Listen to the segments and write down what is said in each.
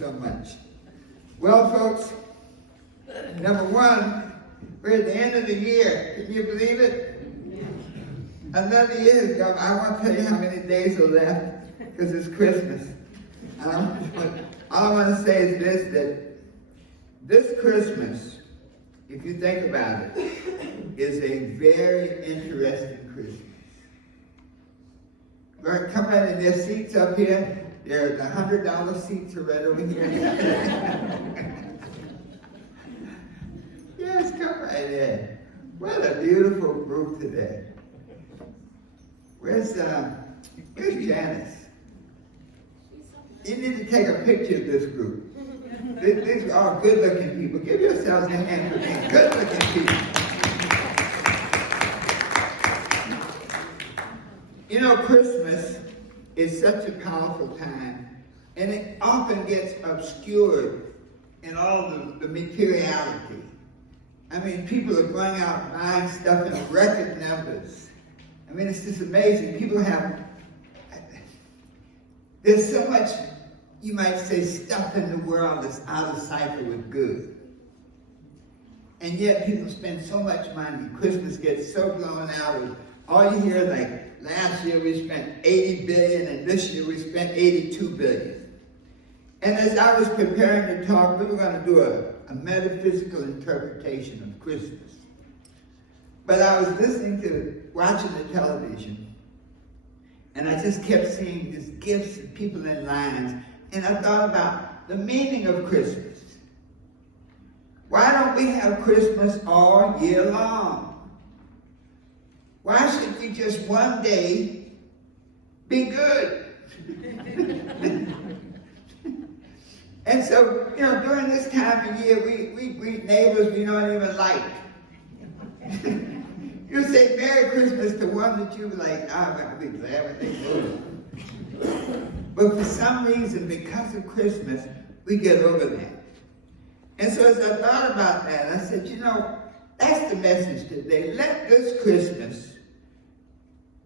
so much. Well, folks, number one, we're at the end of the year. Can you believe it? Another year is gone. I won't tell you how many days are left because it's Christmas. All I want to say is this, that this Christmas, if you think about it, is a very interesting Christmas. Right, come right in, there's seats up here. There's the $100 seats are right over here. Yes, come right in. What a beautiful group today. Where's Janice? You need to take a picture of this group. These are all good-looking people. Give yourselves a hand for being good-looking people. You know, Christmas is such a powerful time, and it often gets obscured in all the materiality. I mean, people are going out buying stuff in record numbers. I mean, it's just amazing. There's so much, you might say, stuff in the world that's out of cycle with good. And yet people spend so much money. Christmas gets so blown out. All you hear, like, last year we spent $80 billion, and this year we spent $82 billion. And as I was preparing to talk, we were going to do a metaphysical interpretation of Christmas. But I was watching the television, and I just kept seeing these gifts and people in lines, and I thought about the meaning of Christmas. Why don't we have Christmas all year long? Why should we just one day be good? And so, you know, during this time of year, we greet neighbors we don't even like. You say Merry Christmas to one that you like, I'll be glad when they move. But for some reason, because of Christmas, we get over that. And so as I thought about that, I said, you know, that's the message today. Let this Christmas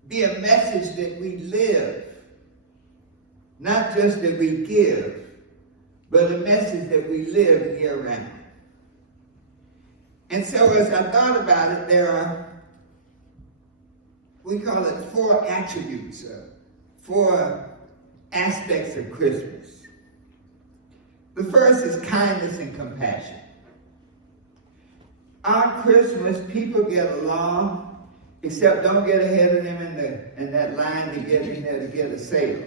be a message that we live, not just that we give, but a message that we live year round. And so as I thought about it, there are, we call it 4 attributes, 4 aspects of Christmas. The first is kindness and compassion. On Christmas, people get along, except don't get ahead of them in that line to get in there to get a sale.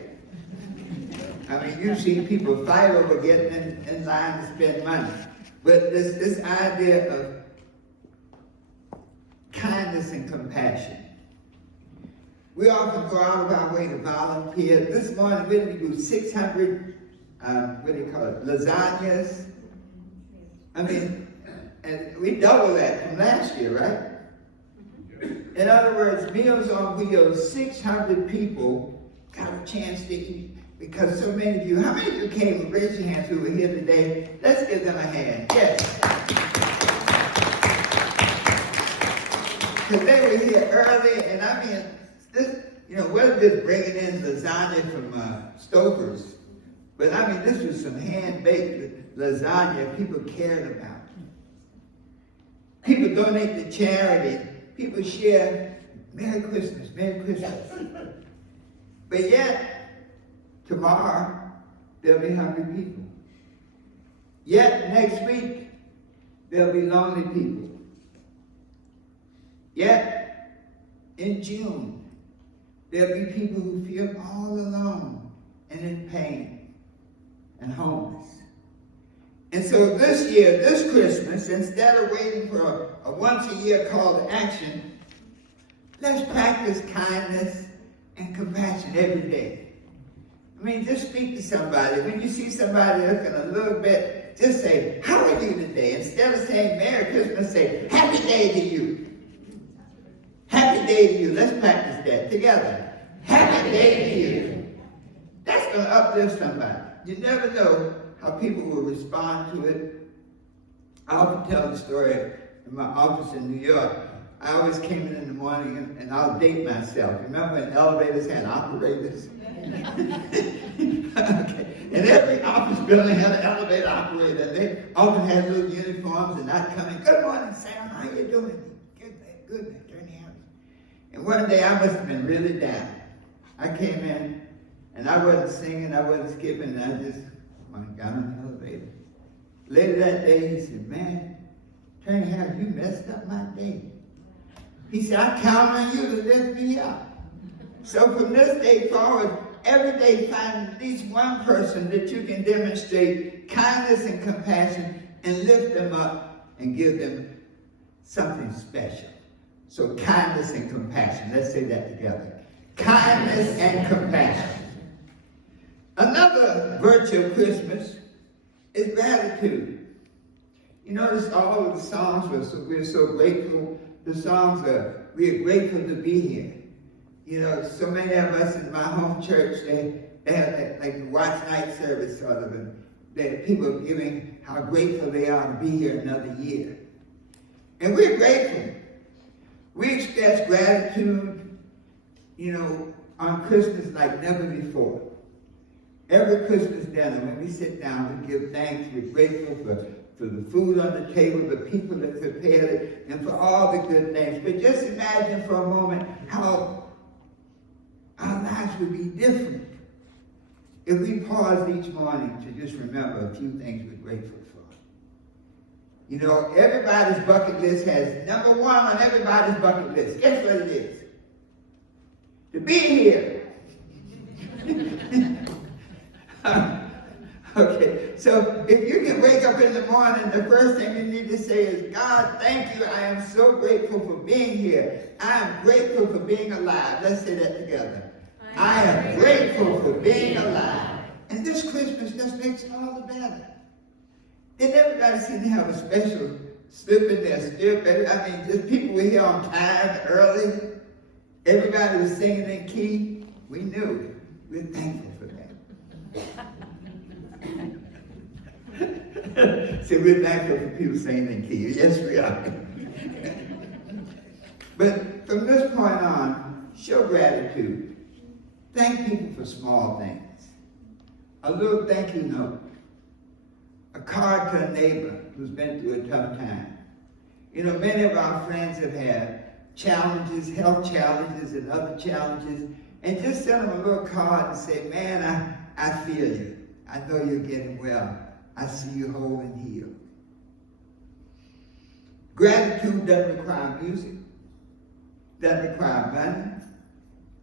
I mean, you've seen people fight over getting in line to spend money. But this idea of kindness and compassion. We often go out of our way to volunteer. This morning, we do 600, lasagnas. I mean, and we double that from last year, right? In other words, Meals on Wheels, 600 people got a chance to eat because so many of you, how many of you came, raise your hands who were here today? Let's give them a hand, yes. Because they were here early, and I mean, this, you know, wasn't just bringing in lasagna from Stouffer's, but I mean, this was some hand-baked lasagna people cared about. People donate to charity. People share, Merry Christmas, Merry Christmas. But yet, tomorrow, there'll be hungry people. Yet, next week, there'll be lonely people. Yet, in June, there'll be people who feel all alone and in pain and homeless. And so this year, this Christmas, instead of waiting for a once-a-year call to action, let's practice kindness and compassion every day. I mean, just speak to somebody. When you see somebody looking a little bit, just say, how are you today? Instead of saying Merry Christmas, say, Happy Day to you. Happy Day to you. Let's practice that together. Happy Day to you. That's going to uplift somebody. You never know how people will respond to it. I often tell the story in my office in New York. I always came in the morning and I'll date myself. Remember when elevators had operators? Okay. And every office building had an elevator operator. They often had little uniforms and not coming. Good morning, Sam. How you doing? Good, man. Good, man. Turn the house. And one day I must have been really down. I came in and I wasn't singing, I wasn't skipping, and I just got on the elevator. Later that day, he said, man, Turn the house, you messed up my day. He said, I count on you to lift me up. So from this day forward, every day find at least one person that you can demonstrate kindness and compassion and lift them up and give them something special. So kindness and compassion. Let's say that together. Kindness and compassion. Another virtue of Christmas is gratitude. You notice all of the songs we're so grateful. The songs are, we are grateful to be here. You know, so many of us in my home church, they have that, like the watch night service sort of, and that people are giving how grateful they are to be here another year. And we're grateful. We express gratitude, you know, on Christmas like never before. Every Christmas dinner, when we sit down, we give thanks. We're grateful for the food on the table, the people that prepared it, and for all the good things. But just imagine for a moment how our lives would be different if we paused each morning to just remember a few things we're grateful for. You know, everybody's bucket list has number one on everybody's bucket list. Guess what it is? To be here. Okay, so if you can wake up in the morning, the first thing you need to say is, God, thank you. I am so grateful for being here. I am grateful for being alive. Let's say that together. I am grateful for being alive. And this Christmas just makes it all the better. Did everybody seem to have a special slip in their step? I mean, just people were here on time, early. Everybody was singing in key. We knew it. We're thankful for that. So we're thankful for people singing in key. Yes, we are. But from this point on, show gratitude. Thank people for small things. A little thank you note. A card to a neighbor who's been through a tough time. You know, many of our friends have had challenges, health challenges and other challenges, and just send them a little card and say, man, I feel you. I know you're getting well. I see you whole and healed. Gratitude doesn't require music, doesn't require money.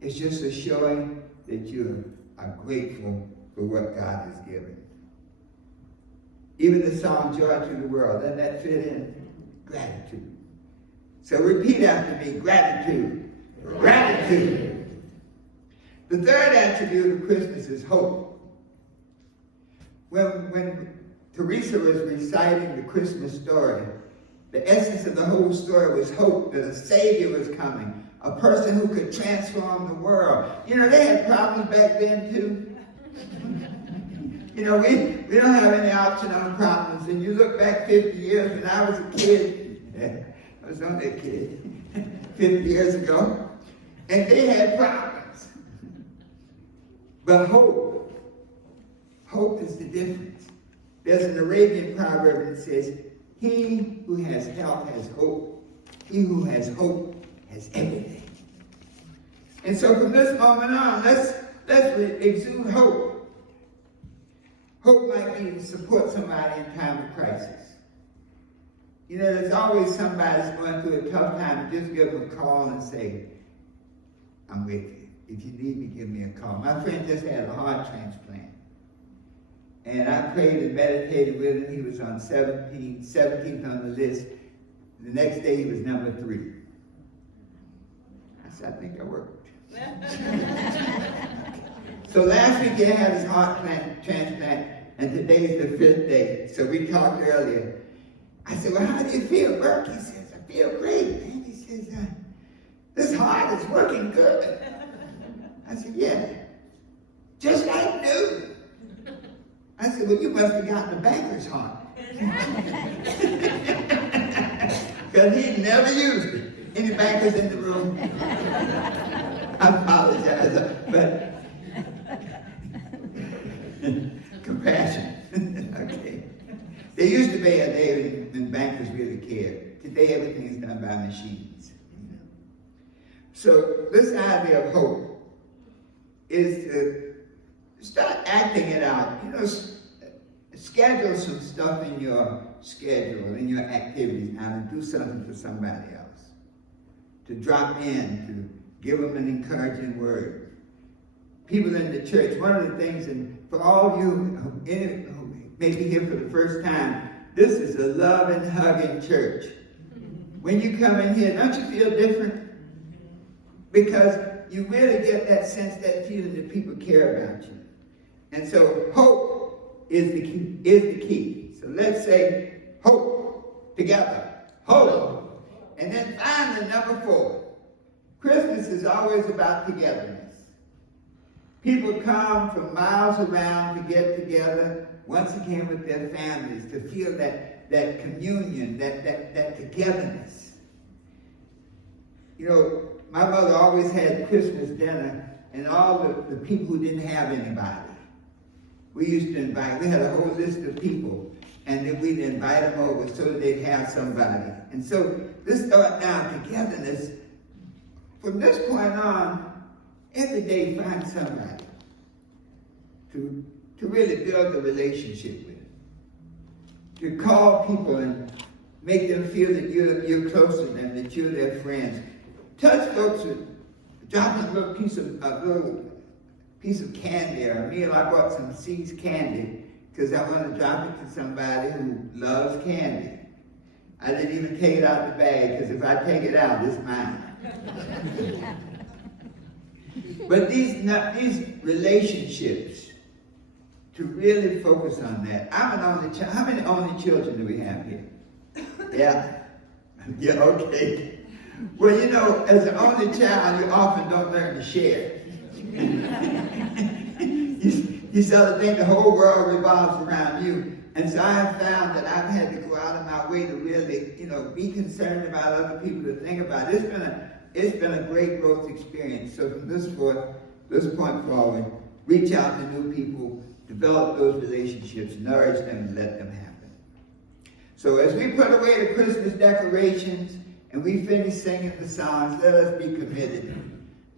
It's just a showing that you are grateful for what God has given. Even the song Joy to the World, doesn't that fit in? Gratitude. So repeat after me, gratitude. Gratitude. The third attribute of Christmas is hope. When Teresa was reciting the Christmas story, the essence of the whole story was hope that a Savior was coming, a person who could transform the world. You know, they had problems back then too. You know, we don't have any option on problems. And you look back 50 years when I was a kid, I was only a kid, 50 years ago, and they had problems. But hope is the difference. There's an Arabian proverb that says, he who has health has hope. He who has hope has everything. And so from this moment on, let's exude hope. Hope might be to support somebody in time of crisis. You know, there's always somebody that's going through a tough time. Just give them a call and say, I'm with you. If you need me, give me a call. My friend just had a heart transplant. And I prayed and meditated with him. He was on 17th on the list. The next day he was number 3. I said, I think I worked. So last week he had his heart transplant, and today's the 5th day. So we talked earlier. I said, well, how do you feel, Burke? He says, I feel great, man. He says, this heart is working good. I said, yeah, just like new. I said, well, you must have gotten a banker's heart. Because he never used it. Any bankers in the room? I apologize, but There used to be a day when bankers really cared. Today, everything is done by machines. So this idea of hope is to start acting it out. Schedule some stuff in your schedule, in your activities now, to do something for somebody else. To drop in, to give them an encouraging word. People in the church, one of the things, and for all of you who may be here for the first time, this is a loving, hugging church. When you come in here, don't you feel different? Because you really get that sense, that feeling that people care about you. And so hope is the key. So let's say hope together. Hope. And then finally, number 4. Christmas is always about togetherness. People come from miles around to get together once again with their families, to feel that communion, that togetherness. My mother always had Christmas dinner, and all the people who didn't have anybody, we used to invite. We had a whole list of people, and then we'd invite them over so that they'd have somebody. And so this thought now, togetherness, from this point on, every day find somebody to really build a relationship with. To call people and make them feel that you're close to them, that you're their friends. Touch folks with dropping a little piece of candy or a meal. I bought some Seeds candy because I want to drop it to somebody who loves candy. I didn't even take it out of the bag because if I take it out, it's mine. But these relationships, to really focus on that. I'm an only child. How many only children do we have here? Yeah. Yeah, okay. Well, as an only child, you often don't learn to share. You sort of think the whole world revolves around you. And so I have found that I've had to go out of my way to really, be concerned about other people, to think about it. It's been a great growth experience. So from this point forward, reach out to new people, develop those relationships, nourish them, and let them happen. So as we put away the Christmas decorations and we finish singing the songs, let us be committed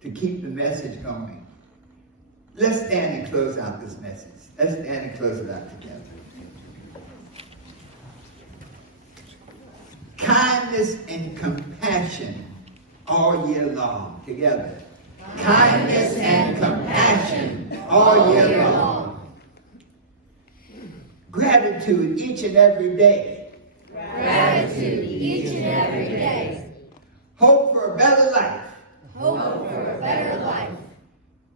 to keep the message going. Let's stand and close out this message. Let's stand and close it out together. Kindness and compassion all year long. Together. Kindness and compassion all year long. Gratitude each and every day. Gratitude each and every day. Hope for a better life. Hope for a better life.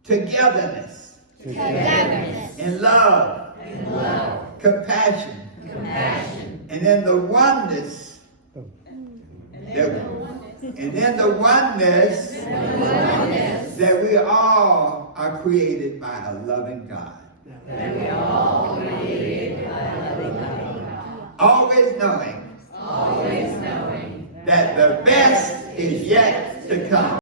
Togetherness. Togetherness. And love. And love. Compassion. Compassion. And then the oneness. And then the oneness that we all are created by a loving God. That we are all created by a loving God. Always knowing Always knowing that the best is yet to come.